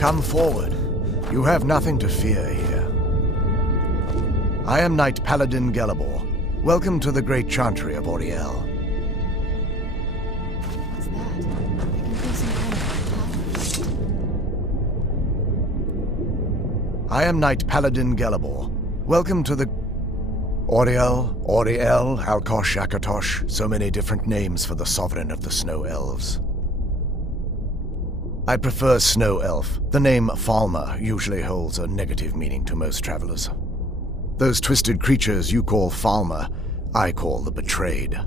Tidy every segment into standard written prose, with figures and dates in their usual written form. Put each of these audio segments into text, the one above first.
Come forward. You have nothing to fear here. I am Knight Paladin Gelabor. Welcome to the great chantry of Auriel. What's that? I can feel some kind of power. I am Knight Paladin Gelabor. Welcome to the... Auriel, Alkosh, Akatosh, so many different names for the sovereign of the Snow Elves. I prefer Snow Elf. The name Falmer usually holds a negative meaning to most travelers. Those twisted creatures you call Falmer, I call the Betrayed.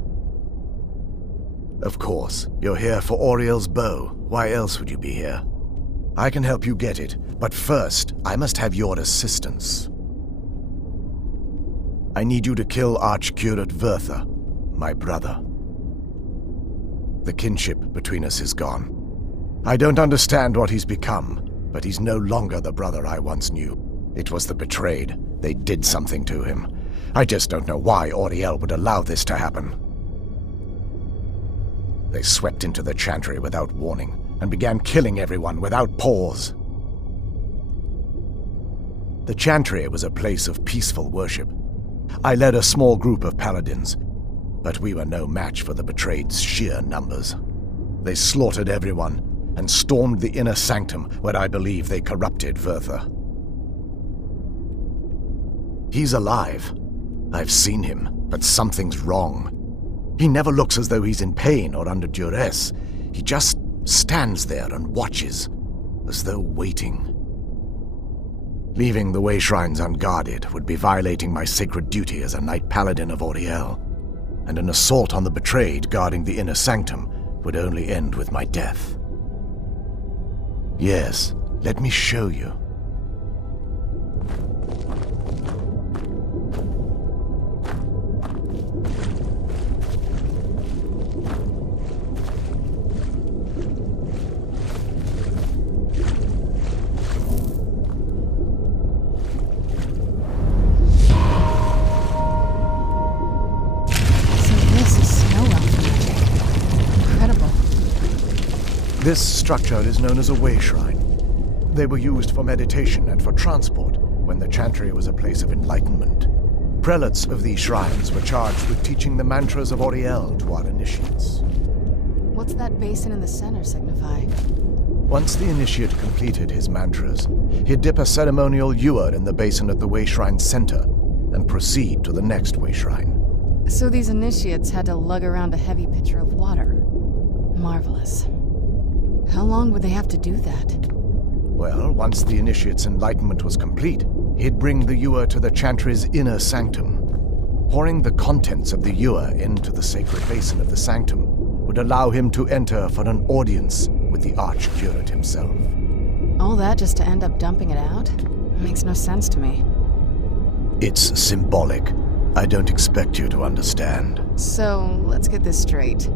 Of course, you're here for Auriel's bow. Why else would you be here? I can help you get it, but first, I must have your assistance. I need you to kill Archcurate Vertha, my brother. The kinship between us is gone. I don't understand what he's become, but he's no longer the brother I once knew. It was the Betrayed. They did something to him. I just don't know why Auriel would allow this to happen. They swept into the chantry without warning, and began killing everyone without pause. The chantry was a place of peaceful worship. I led a small group of paladins, but we were no match for the Betrayed's sheer numbers. They slaughtered everyone, and stormed the inner sanctum where I believe they corrupted Vertha. He's alive. I've seen him, but something's wrong. He never looks as though he's in pain or under duress. He just stands there and watches, as though waiting. Leaving the way shrines unguarded would be violating my sacred duty as a Knight Paladin of Auriel, and an assault on the Betrayed guarding the inner sanctum would only end with my death. Yes, let me show you. This structure is known as a way shrine. They were used for meditation and for transport when the chantry was a place of enlightenment. Prelates of these shrines were charged with teaching the mantras of Auriel to our initiates. What's that basin in the center signify? Once the initiate completed his mantras, he'd dip a ceremonial ewer in the basin at the way shrine's center and proceed to the next way shrine. So these initiates had to lug around a heavy pitcher of water. Marvelous. How long would they have to do that? Well, once the initiate's enlightenment was complete, he'd bring the ewer to the chantry's inner sanctum. Pouring the contents of the ewer into the sacred basin of the sanctum would allow him to enter for an audience with the Archcurate himself. All that just to end up dumping it out? Makes no sense to me. It's symbolic. I don't expect you to understand. So, let's get this straight.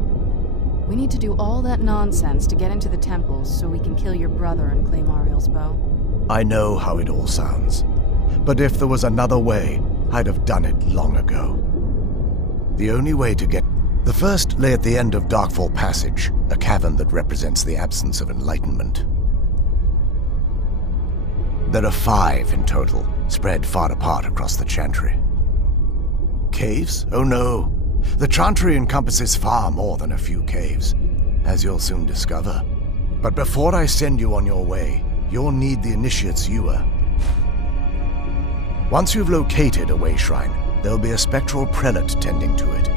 We need to do all that nonsense to get into the temples so we can kill your brother and claim Auriel's bow. I know how it all sounds. But if there was another way, I'd have done it long ago. The only way to get... The first lay at the end of Darkfall Passage, a cavern that represents the absence of enlightenment. There are 5 in total, spread far apart across the chantry. Caves? Oh no. The chantry encompasses far more than a few caves, as you'll soon discover. But before I send you on your way, you'll need the initiate's ewer. Once you've located a way shrine, there'll be a spectral prelate tending to it.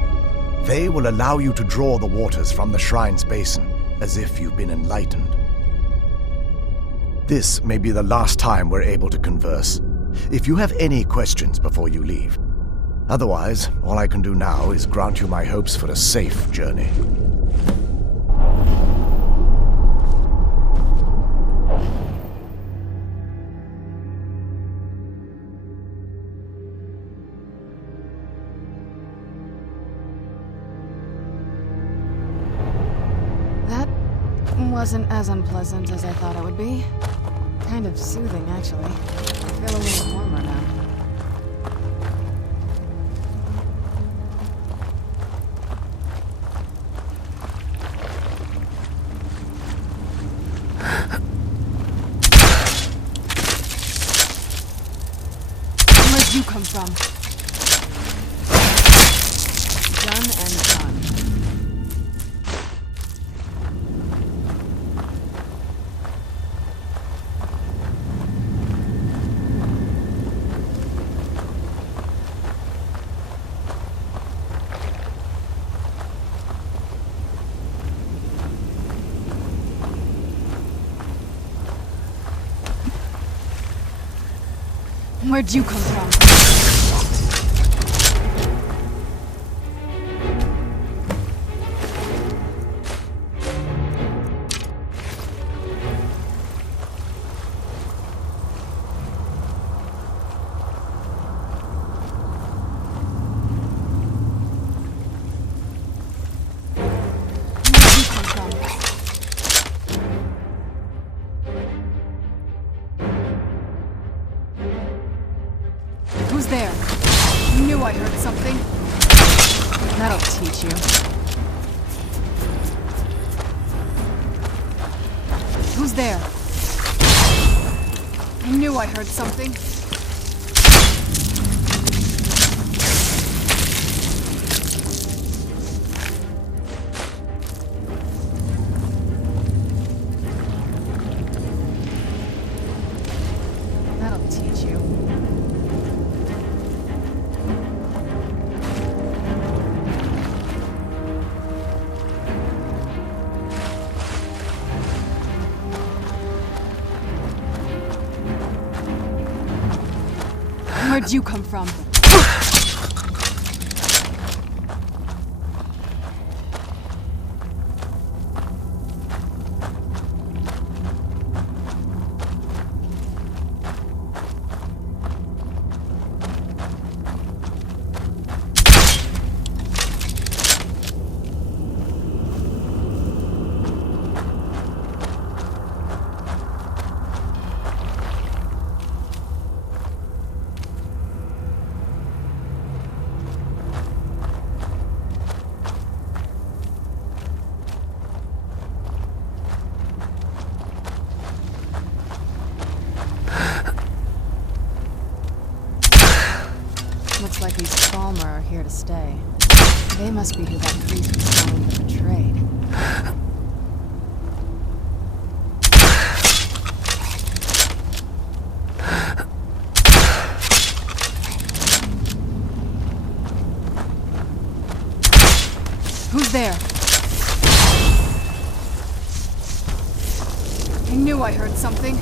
They will allow you to draw the waters from the shrine's basin, as if you've been enlightened. This may be the last time we're able to converse. If you have any questions before you leave. Otherwise, all I can do now is grant you my hopes for a safe journey. That wasn't as unpleasant as I thought it would be. Kind of soothing, actually. I feel a little warmer now. Where'd you come from? Done and done. Where'd you come from? Who's there? Knew I heard something. That'll teach you. Who's there? I knew I heard something. That'll teach you. Where'd you come from? Looks like these Falmer are here to stay. They must be who that priest was telling the betrayed. Who's there? I knew I heard something.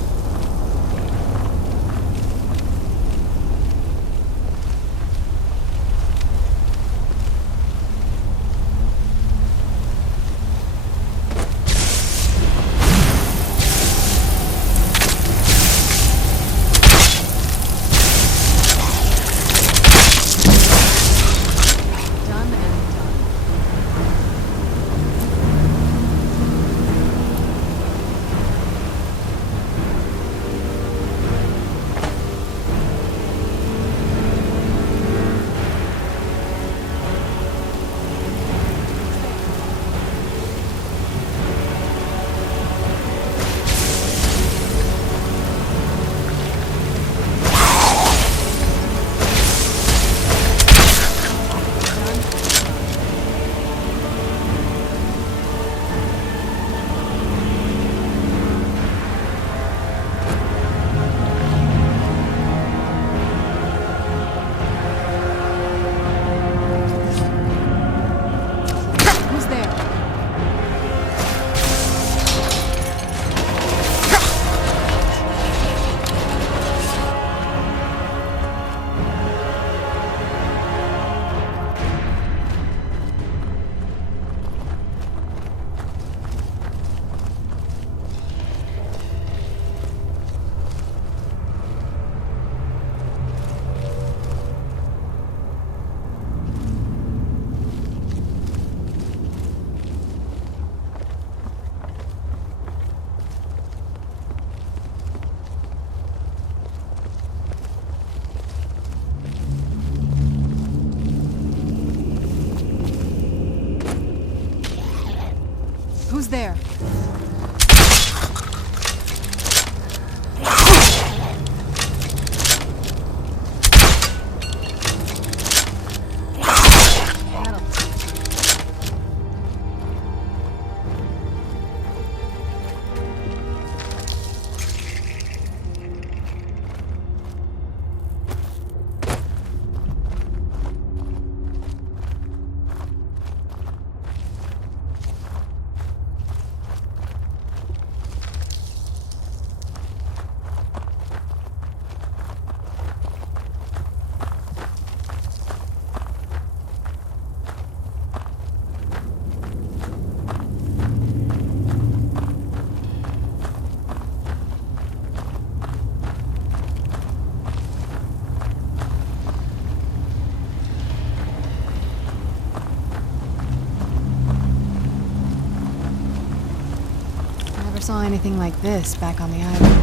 anything like this back on the island.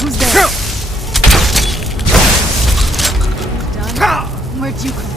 Who's there? Done? Where'd you come